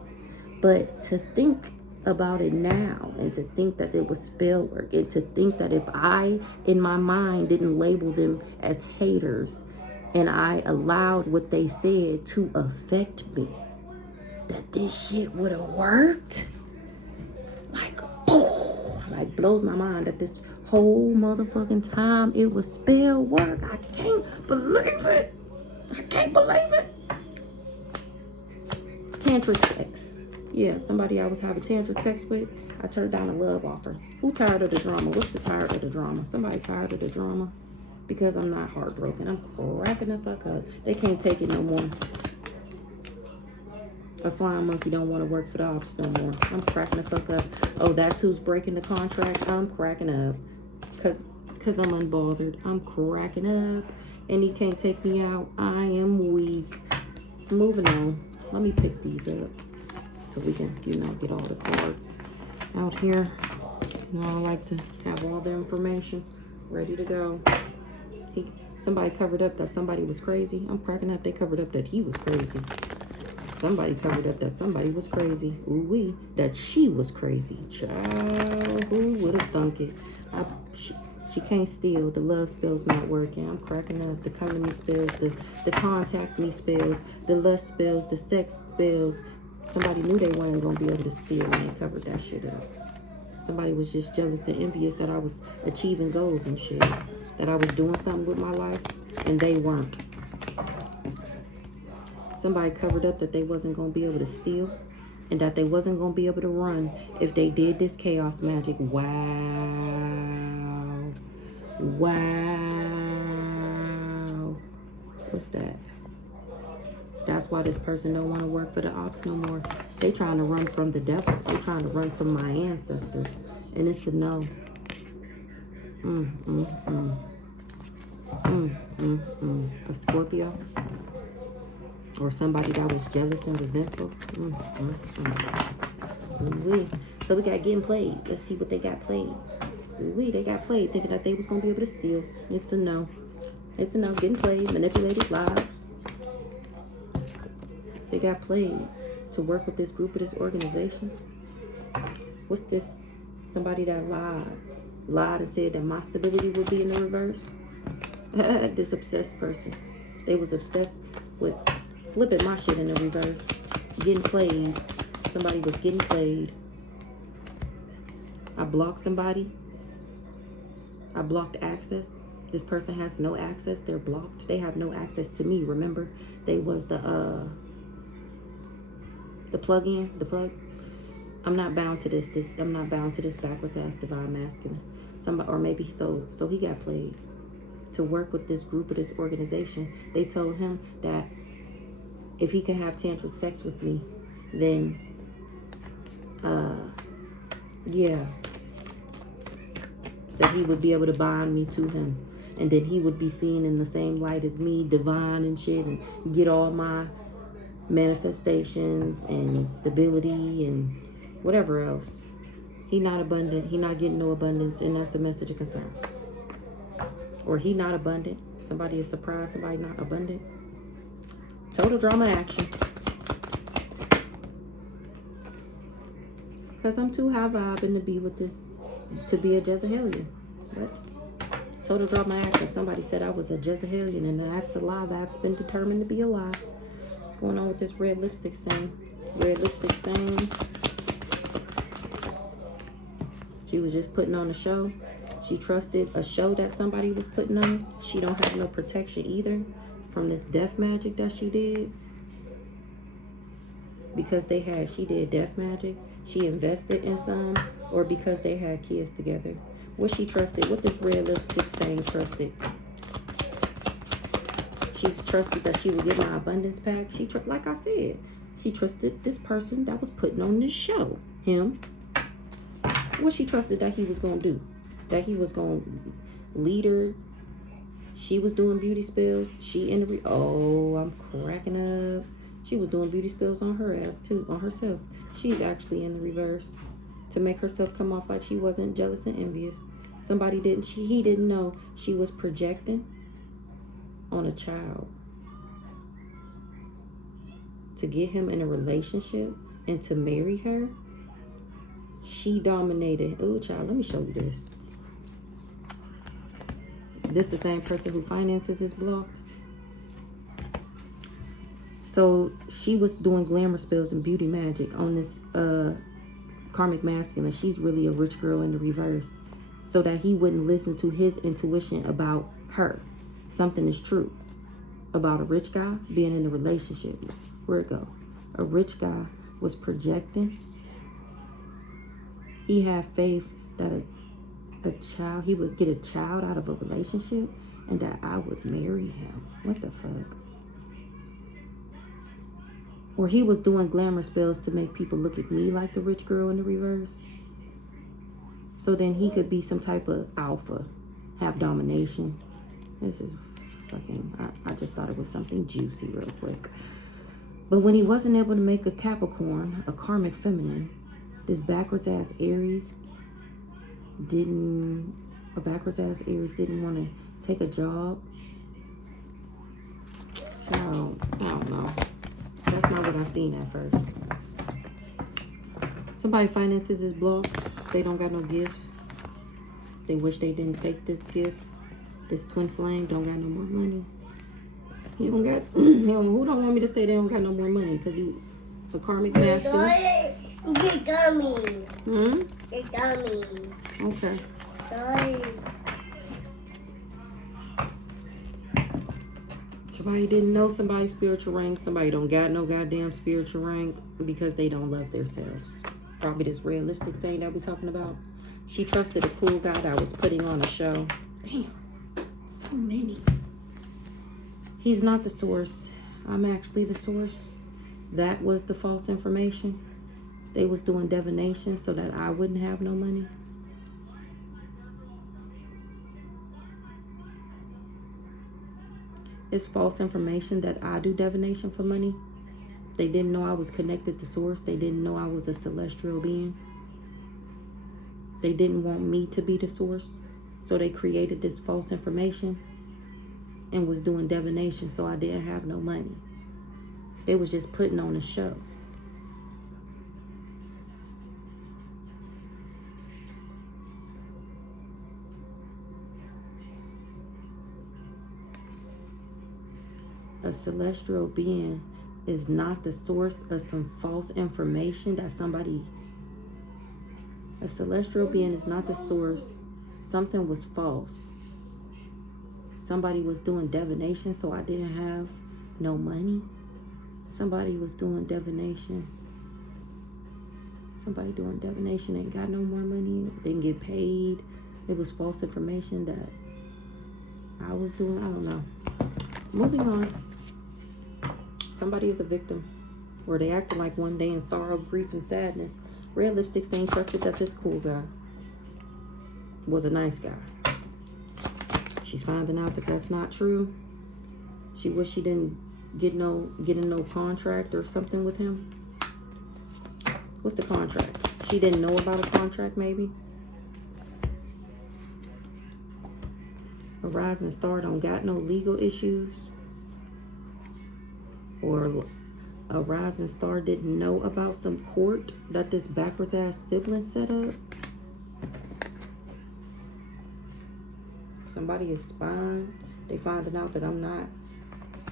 But to think about it now, and to think that it was spell work, and to think that if I, in my mind, didn't label them as haters and I allowed what they said to affect me, that this shit would have worked. Like, oh, like blows my mind that this whole motherfucking time it was spell work. I can't believe it. I can't believe it. Tantric sex. Yeah, somebody I was having tantric sex with, I turned down a love offer. Who tired of the drama? What's the tired of the drama? Somebody tired of the drama? Because I'm not heartbroken. I'm cracking the fuck up. They can't take it no more. A flying monkey don't want to work for the ops no more. I'm cracking the fuck up. Oh, that's who's breaking the contract? I'm cracking up. Cause I'm unbothered. I'm cracking up. And he can't take me out. I am weak. Moving on. Let me pick these up so we can, you know, get all the cards out here. You know, I like to have all the information ready to go. Somebody covered up that somebody was crazy. I'm cracking up. They covered up that he was crazy. Somebody covered up that somebody was crazy. Ooh-wee. That she was crazy. Child, who would have thunk it? She can't steal. The love spell's not working. I'm cracking up. The come to me spells, the contact me spells, the lust spells, the sex spells. Somebody knew they weren't going to be able to steal and they covered that shit up. Somebody was just jealous and envious that I was achieving goals and shit. That I was doing something with my life and they weren't. Somebody covered up that they wasn't going to be able to steal and that they wasn't going to be able to run if they did this chaos magic. Wow. Wow. What's that? That's why this person don't want to work for the ops no more. They trying to run from the devil. They trying to run from my ancestors. And it's a no. A Scorpio. Or somebody that was jealous and resentful. So we got getting played. Let's see what they got played. They got played thinking that they was going to be able to steal. It's a no. It's a no. Getting played. Manipulated lies. They got played to work with this group of this organization. What's this? Somebody that lied and said that my stability would be in the reverse. This obsessed person. They was obsessed with flipping my shit in the reverse. Getting played. Somebody was getting played. I blocked somebody. I blocked access. This person has no access. They're blocked. They have no access to me. Remember, they was the plug-in, the plug. I'm not bound to this. I'm not bound to this backwards ass divine masculine. Somebody, or maybe so he got played to work with this group of this organization. They told him that if he could have tantric sex with me, then yeah, that he would be able to bind me to him, and then he would be seen in the same light as me, divine and shit, and get all my manifestations and stability and whatever else. He not abundant. He not getting no abundance, and that's a message of concern. Or he not abundant. Somebody is surprised. Somebody not abundant. Total drama action. Because I'm too high vibing to be with this, to be a Jezebelian. What? Total drama action. Somebody said I was a Jezebelian, and that's a lie. That's been determined to be a lie. What's going on with this red lipstick stain? Red lipstick stain. She was just putting on a show. She trusted a show that somebody was putting on. She don't have no protection either from this death magic that she did. Because she did death magic. She invested in some, or because they had kids together. What she trusted, what this red lipstick stain trusted. She trusted that she would get my abundance pack. Like I said, she trusted this person that was putting on this show. Him. What she trusted that he was going to do. That he was going to lead her. She was doing beauty spells. Oh, I'm cracking up. She was doing beauty spells on her ass too, on herself. She's actually in the reverse to make herself come off like she wasn't jealous and envious. He didn't know she was projecting on a child to get him in a relationship and to marry her. She dominated. Oh, child, let me show you this. This the same person who finances is blocked. So she was doing glamour spells and beauty magic on this karmic masculine. She's really a rich girl in the reverse, so that he wouldn't listen to his intuition about her. Something is true about a rich guy being in a relationship. Where'd it go? A rich guy was projecting. He had faith that he would get a child out of a relationship and that I would marry him. What the fuck? Or he was doing glamour spells to make people look at me like the rich girl in the reverse. So then he could be some type of alpha, have domination. This is fucking, I just thought it was something juicy real quick. But when he wasn't able to make a Capricorn, a karmic feminine, this backwards ass Aries didn't want to take a job. So, I don't know. That's not what I seen at first. Somebody finances is blocked. They don't got no gifts. They wish they didn't take this gift. This twin flame don't got no more money. He don't got, who don't want me to say they don't got no more money? Because he a karmic master. You got me. Hmm? You got me. Okay. Sorry. Somebody didn't know somebody's spiritual rank. Somebody don't got no goddamn spiritual rank because they don't love themselves. Probably this red lipstick stain that we're talking about. She trusted a cool guy that was putting on a show. Damn. So many. He's not the source. I'm actually the source. That was the false information. They was doing divination so that I wouldn't have no money. It's false information that I do divination for money. They didn't know I was connected to source. They didn't know I was a celestial being. They didn't want me to be the source. So they created this false information and was doing divination so I didn't have no money. They was just putting on a show. A celestial being is not the source of some false information that somebody... A celestial being is not the source. Something was false. Somebody was doing divination so I didn't have no money. Somebody was doing divination. Somebody doing divination ain't got no more money. Didn't get paid. It was false information that I was doing. I don't know. Moving on. Somebody is a victim. Or they acted like one day in sorrow, grief, and sadness. Red lipstick stain trusted that this cool guy was a nice guy. She's finding out that that's not true. She wished she didn't get in no contract or something with him. What's the contract? She didn't know about a contract, maybe. A rising star don't got no legal issues. Or a rising star didn't know about some court that this backwards ass sibling set up. Somebody is spying. They finding out that I'm not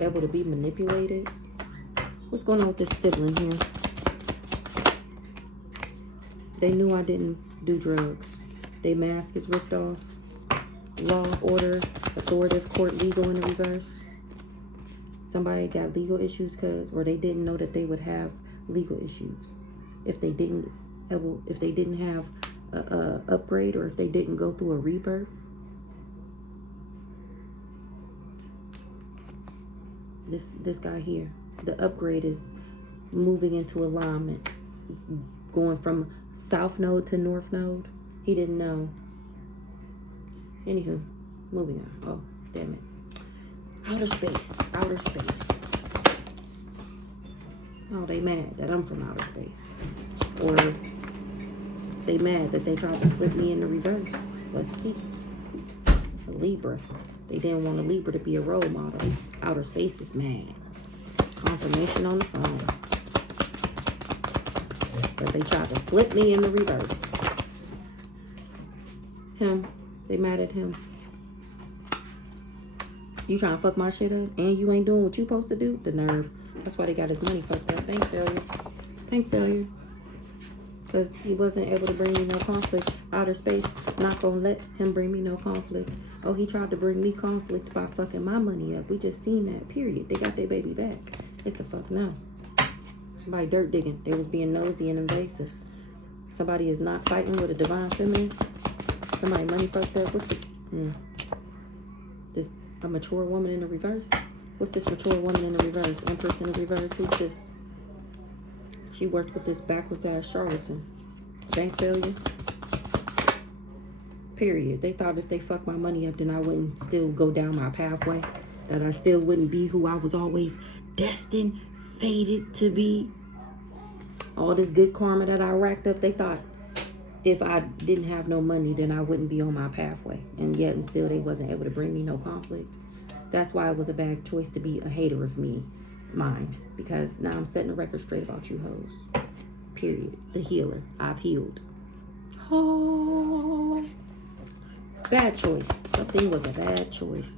able to be manipulated. What's going on with this sibling here? They knew I didn't do drugs. Their mask is ripped off. Law, order, authoritative, court, legal in the reverse. Somebody got legal issues or they didn't know that they would have legal issues if they didn't have a upgrade, or if they didn't go through a rebirth. This guy here, the upgrade is moving into alignment, going from south node to north node. He didn't know. Anywho, moving on. Oh, damn it. Outer space. Outer space. Oh, they mad that I'm from outer space. Or they mad that they tried to flip me in the reverse. Let's see. A Libra. They didn't want a Libra to be a role model. Outer space is mad. Confirmation on the phone. But they tried to flip me in the reverse. Him. They mad at him. You trying to fuck my shit up and you ain't doing what you supposed to do? The nerve. That's why they got his money fucked up. Bank failure. Bank failure. Because he wasn't able to bring me no conflict. Outer space not gonna let him bring me no conflict. Oh, he tried to bring me conflict by fucking my money up. We just seen that, period. They got their baby back. It's a fuck no. Somebody dirt digging. They was being nosy and invasive. Somebody is not fighting with a divine feminine. Somebody money fucked up. What's the... This a mature woman in the reverse? What's this mature woman in the reverse? Empress in the reverse? Who's this? She worked with this backwards ass charlatan. Bank failure. Period. They thought if they fucked my money up, then I wouldn't still go down my pathway. That I still wouldn't be who I was always destined, fated to be. All this good karma that I racked up, they thought if I didn't have no money, then I wouldn't be on my pathway. And yet and still they wasn't able to bring me no conflict. That's why it was a bad choice to be a hater of mine. Because now I'm setting the record straight about you hoes. Period. The healer. I've healed. Oh. Bad choice. Something was a bad choice.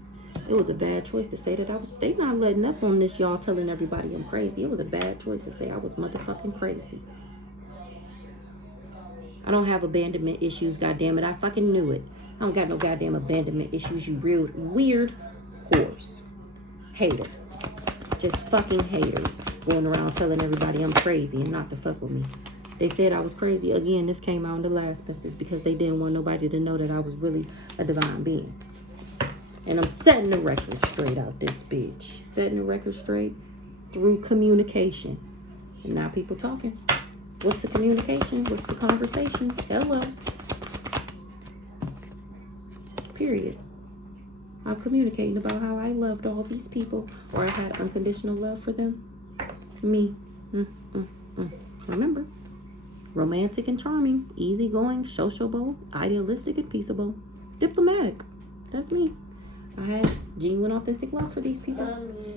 It was a bad choice to say that they not letting up on this, y'all telling everybody I'm crazy. It was a bad choice to say I was motherfucking crazy. I don't have abandonment issues, goddammit. I fucking knew it. I don't got no goddamn abandonment issues, you real weird horse. Hater. Just fucking haters. Going around telling everybody I'm crazy and not to fuck with me. They said I was crazy. Again, this came out in the last message because they didn't want nobody to know that I was really a divine being. And I'm setting the record straight out this bitch. Setting the record straight through communication. And now people talking. What's the communication? What's the conversation? Hello. Period. I'm communicating about how I loved all these people, or I had unconditional love for them. Me. Remember, romantic and charming, easygoing, sociable, idealistic and peaceable, diplomatic. That's me. I had genuine, authentic love for these people,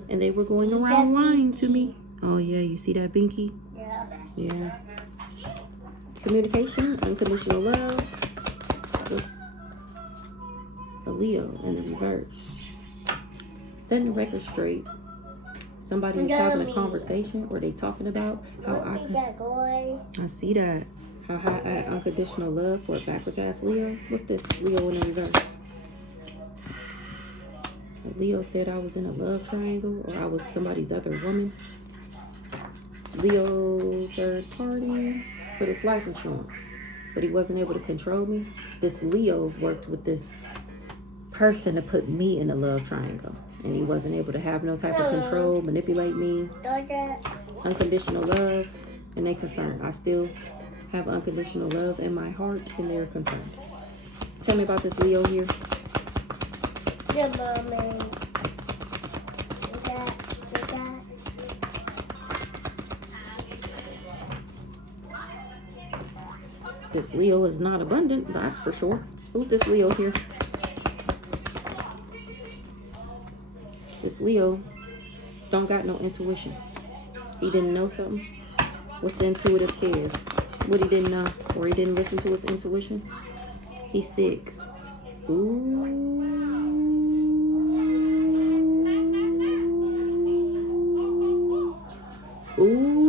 and they were going around lying to me. Oh yeah, you see that binky? Yeah. Communication, unconditional love. Just a Leo in the reverse. Setting the record straight. Somebody is having a conversation, or they talking about how I see that. How I had unconditional love for a backwards ass Leo. What's this? Leo in the reverse. Leo said I was in a love triangle, or I was somebody's other woman. Leo third party for this life insurance, but he wasn't able to control me. This Leo worked with this person to put me in a love triangle, and he wasn't able to have no type of control, manipulate me. Unconditional love and they concern. I still have unconditional love in my heart and their concern. Tell me about this Leo here. Yeah, mommy. This Leo is not abundant, that's for sure. Who's this Leo here? This Leo don't got no intuition. He didn't know something. What's the intuitive kid? What he didn't know, or he didn't listen to his intuition? He's sick. Ooh. Ooh.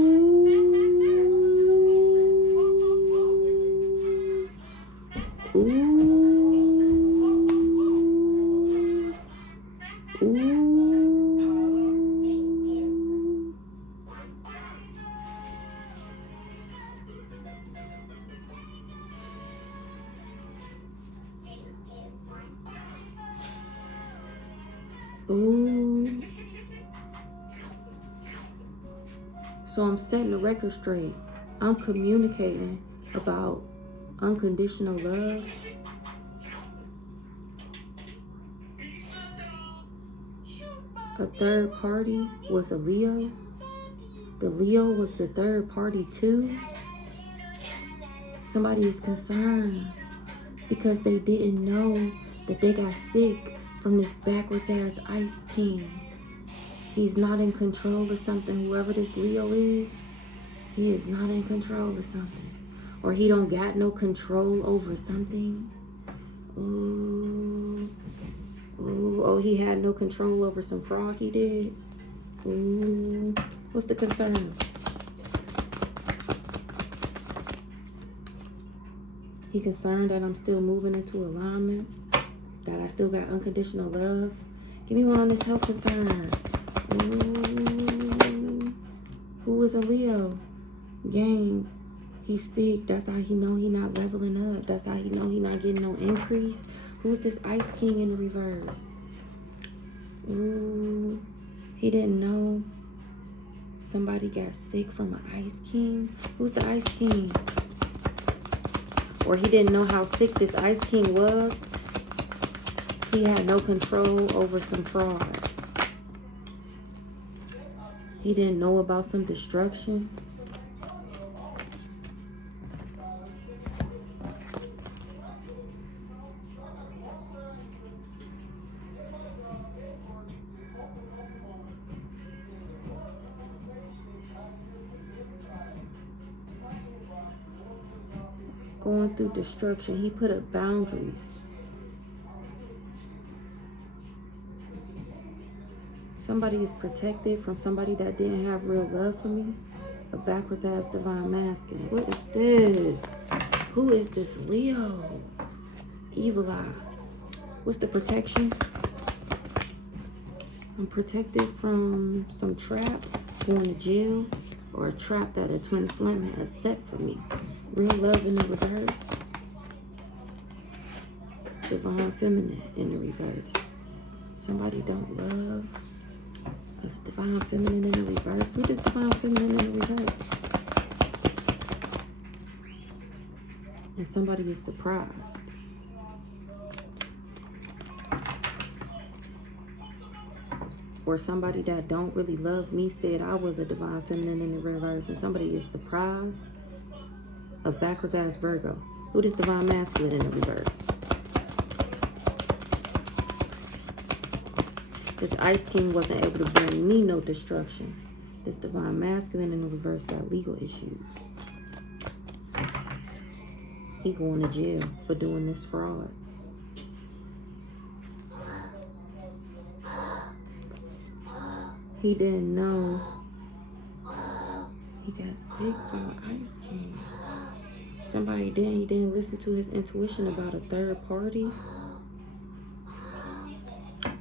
Ooh. So I'm setting the record straight. I'm communicating about unconditional love. A third party was a Leo. The Leo was the third party too. Somebody is concerned because they didn't know that they got sick from this backwards ass Ice King. He's not in control of something. Whoever this Leo is, he is not in control of something. Or he don't got no control over something. Ooh. Ooh. Oh, he had no control over some fraud he did. Ooh. What's the concern? He concerned that I'm still moving into alignment, that I still got unconditional love. Give me one on this health concern. Ooh. Who is a Leo? Gains. He's sick. That's how he know he not leveling up. That's how he know he not getting no increase. Who's this Ice King in the reverse? Ooh. He didn't know somebody got sick from an Ice King. Who's the Ice King? Or he didn't know how sick this Ice King was. He had no control over some fraud. He didn't know about some destruction. Going through destruction. He put up boundaries. Somebody is protected from somebody that didn't have real love for me. A backwards ass divine masculine. What is this? Who is this Leo? Evil eye. What's the protection? I'm protected from some trap, going to jail, or a trap that a twin flame has set for me. Real love in the reverse. Divine feminine in the reverse. Somebody don't love. A divine feminine in the reverse. Who is divine feminine in the reverse? And somebody is surprised. Or somebody that don't really love me said I was a divine feminine in the reverse, and somebody is surprised. A backwards ass Virgo. Who is divine masculine in the reverse? This Ice King wasn't able to bring me no destruction. This divine masculine in the reverse got legal issues. He going to jail for doing this fraud. He didn't know he got sick from Ice King. He didn't listen to his intuition about a third party.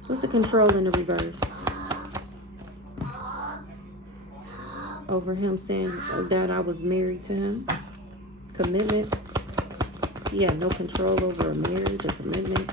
What's the control in the reverse? Over him saying that I was married to him. Commitment. He had no control over a marriage, a commitment.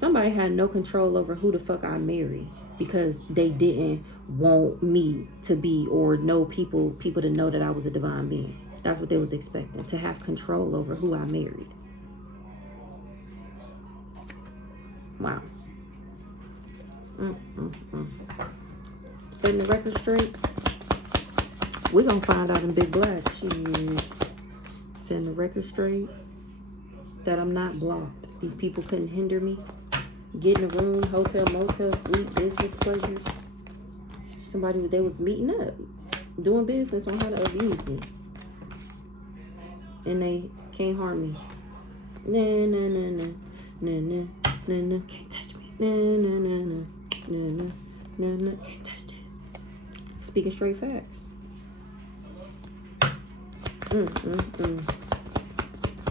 Somebody had no control over who the fuck I married because they didn't want me to be, or know people to know that I was a divine being. That's what they was expecting, to have control over who I married. Wow. Setting the record straight. We're gonna find out in Big Black. Setting the record straight that I'm not blocked. These people couldn't hinder me. Get in a room, hotel, motel, suite, business pleasures. They was meeting up, doing business on how to abuse me. And they can't harm me. Nah. Can't touch me. Nah. Can't touch this. Speaking straight facts.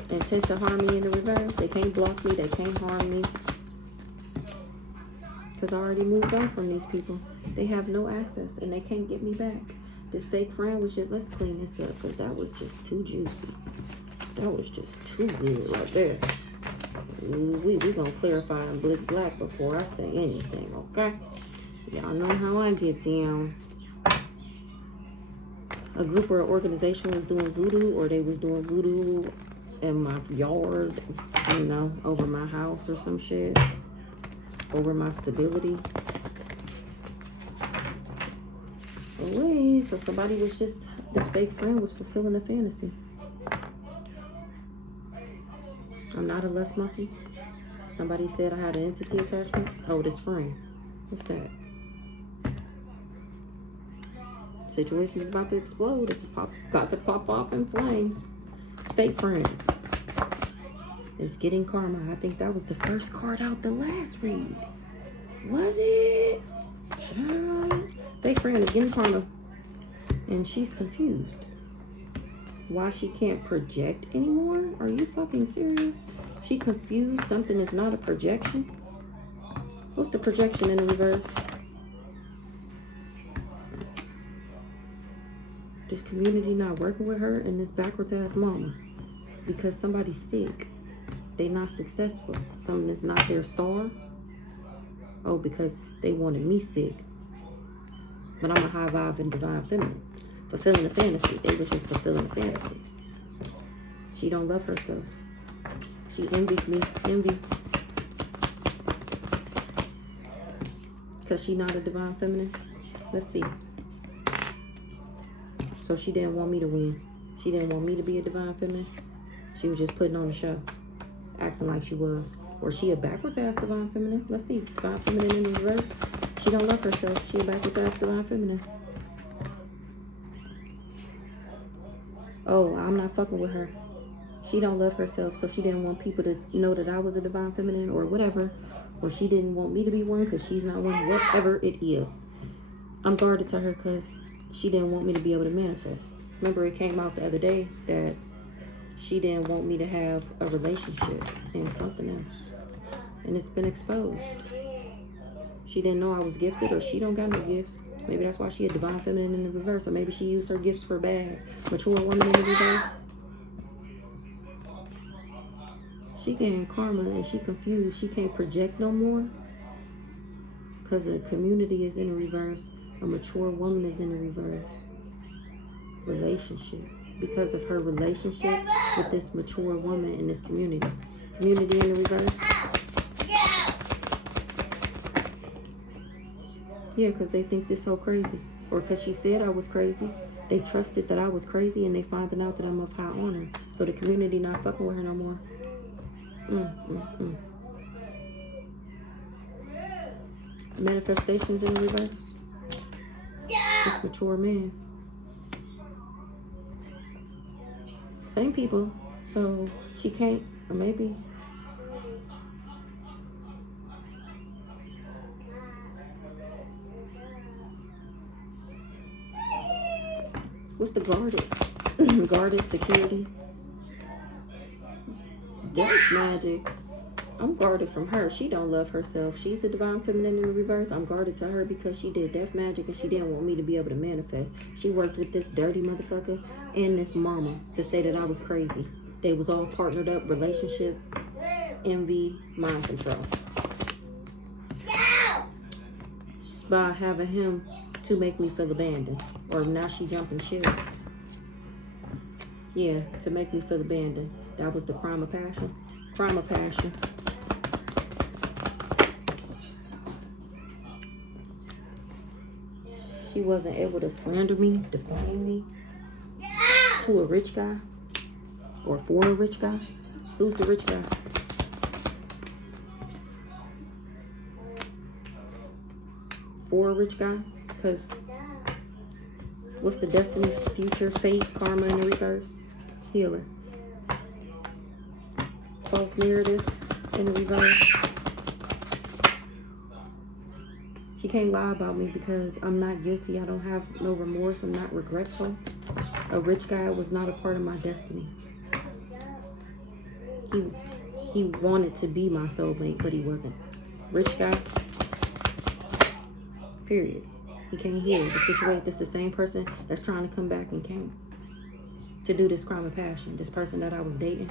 Intent to harm me in the reverse. They can't block me. They can't harm me. Because I already moved on from these people. They have no access and they can't get me back. This fake friend was just, let's clean this up, because that was just too juicy. That was just too good right there. We gonna clarify in Big Black before I say anything, okay? Y'all know how I get down. A group or an organization was doing voodoo, or they was doing voodoo in my yard, you know, over my house or some shit. Over my stability. Wait, so somebody was just, this fake friend was fulfilling a fantasy. I'm not a lust monkey. Somebody said I had an entity attachment. Oh, this friend. What's that? Situation is about to explode. It's about to pop off in flames. Fake friend. It's getting karma. I think that was the first card out the last read. Was it? Child. Fake friend is getting karma. And she's confused. Why she can't project anymore? Are you fucking serious? She confused. Something is not a projection. What's the projection in the reverse? This community not working with her and this backwards ass mama. Because somebody's sick. They not successful. Something is not their star. Oh, because they wanted me sick. But I'm a high vibe and divine feminine. Fulfilling a fantasy. They was just fulfilling a fantasy. She don't love herself. She envies me. Envy. Because she not a divine feminine. Let's see. So she didn't want me to win. She didn't want me to be a divine feminine. She was just putting on a show. Acting like she was. Or she a backwards ass divine feminine. Let's see. Divine feminine in the reverse. She don't love herself. She a backwards ass divine feminine. Oh, I'm not fucking with her. She don't love herself, so she didn't want people to know that I was a divine feminine or whatever. Or she didn't want me to be one because she's not one. Whatever it is. I'm guarded to her because she didn't want me to be able to manifest. Remember, it came out the other day that she didn't want me to have a relationship and something else. And it's been exposed. She didn't know I was gifted, or she don't got no gifts. Maybe that's why she a divine feminine in the reverse. Or maybe she used her gifts for bad. Mature woman in the reverse. She getting karma and she confused. She can't project no more. Because the community is in the reverse. A mature woman is in the reverse. Relationship. Because of her relationship with this mature woman in this community. Community in the reverse. Yeah, because they think this so crazy. Or because she said I was crazy. They trusted that I was crazy and they finding out that I'm of high honor. So the community not fucking with her no more. Manifestations in the reverse. This mature man. Same people. So she can't, or maybe. What's the guarded? Guarded security. Death magic. I'm guarded from her. She don't love herself. She's a divine feminine in the reverse. I'm guarded to her because she did death magic and she didn't want me to be able to manifest. She worked with this dirty motherfucker and this mama to say that I was crazy. They was all partnered up, relationship, envy, mind control. By having him to make me feel abandoned. Or now she jumping shit. Yeah, to make me feel abandoned. That was the crime of passion. Crime of passion. She wasn't able to slander me, defame me to a rich guy or for a rich guy. Who's the rich guy? For a rich guy? Because what's the destiny, future, fate, karma in the reverse? Healer. False narrative in the reverse. She can't lie about me because I'm not guilty. I don't have no remorse. I'm not regretful. A rich guy was not a part of my destiny. He wanted to be my soulmate, but he wasn't. Rich guy. Period. He can't heal the situation. This is the same person that's trying to come back and came to do this crime of passion. This person that I was dating,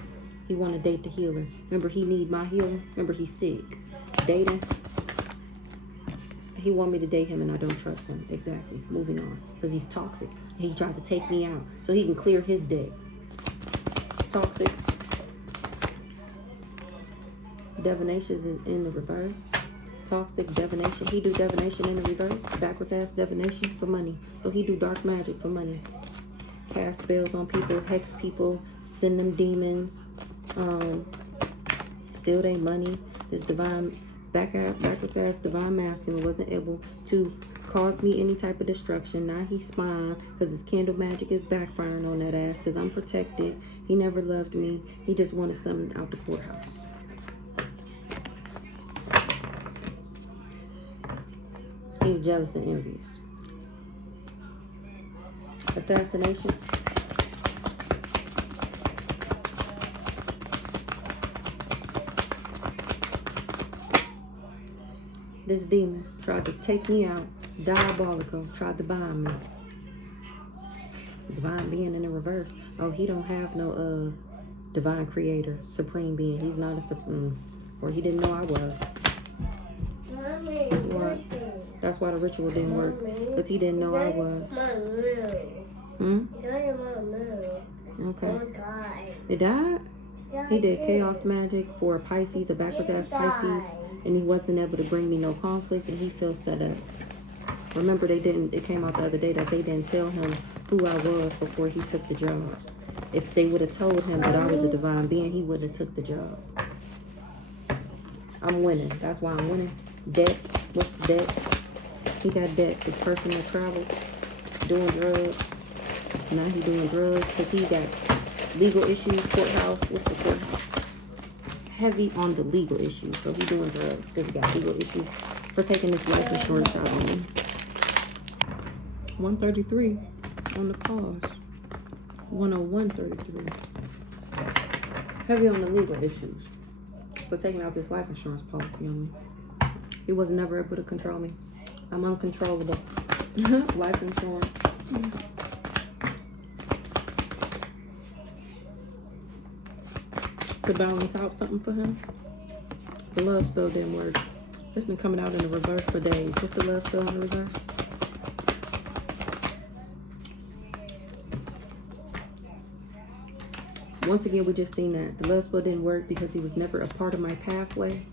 he wanted to date the healer. Remember, he need my healing. Remember, he's sick. Dating. He want me to date him and I don't trust him. Exactly. Moving on. Because he's toxic. He tried to take me out so he can clear his debt. Toxic. Divinations in the reverse. toxic divination. He do divination in the reverse. Backwards ass divination for money. So he do dark magic for money. Cast spells on people, hex people, send them demons, steal their money. This divine backwards ass divine masculine wasn't able to cause me any type of destruction. Now he's spying because his candle magic is backfiring on that ass because I'm protected. He never loved me. He just wanted something out the courthouse. He's jealous and envious. Assassination. This demon tried to take me out. Diabolical. Tried to bind me. Divine being in the reverse. Oh, he don't have no divine creator, supreme being. He's not a supreme. Or he didn't know I was. Mommy, What? That's why the ritual didn't work. Because he didn't know I was. Okay. It died? He did chaos magic for a Pisces, a backwards ass Pisces, and he wasn't able to bring me no conflict, and he feels set up. Remember, it came out the other day that they didn't tell him who I was before he took the job. If they would have told him that I was a divine being, he would have took the job. I'm winning. That's why I'm winning. Debt. What's the debt? He got debt. This person that traveled, doing drugs. Now he's doing drugs because he got legal issues, courthouse. What's the courthouse? Heavy on the legal issues. So he's doing drugs because he got legal issues for taking his life insurance out on me. 133 on the pause. 101.33. Heavy on the legal issues for taking out this life insurance policy on me. He was never able to control me. I'm uncontrollable. Life insurance. To balance out something for him. The love spell didn't work. It's been coming out in the reverse for days. What's the love spell in the reverse? Once again, we just seen that. The love spell didn't work because he was never a part of my pathway.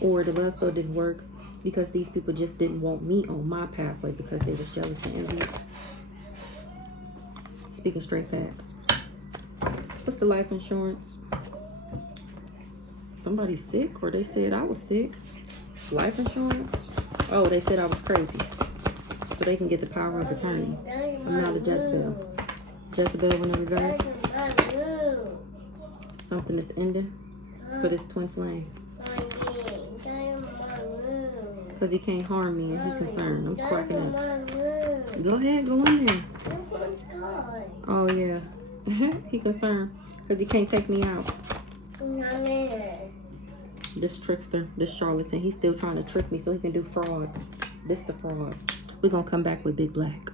Or the love spell didn't work because these people just didn't want me on my pathway because they was jealous and envious. Speaking straight facts. What's the life insurance? Somebody sick, or they said I was sick. Life insurance? Oh, they said I was crazy. So they can get the power of attorney. I'm not a Jezebel. Jezebel in the reverse. Something is ending for this twin flame. Because he can't harm me and he concerned. I'm cracking up. Go ahead, go in there. Oh, yeah. He concerned because he can't take me out. This trickster, this charlatan, he's still trying to trick me so he can do fraud. This the fraud. We're going to come back with Big Black.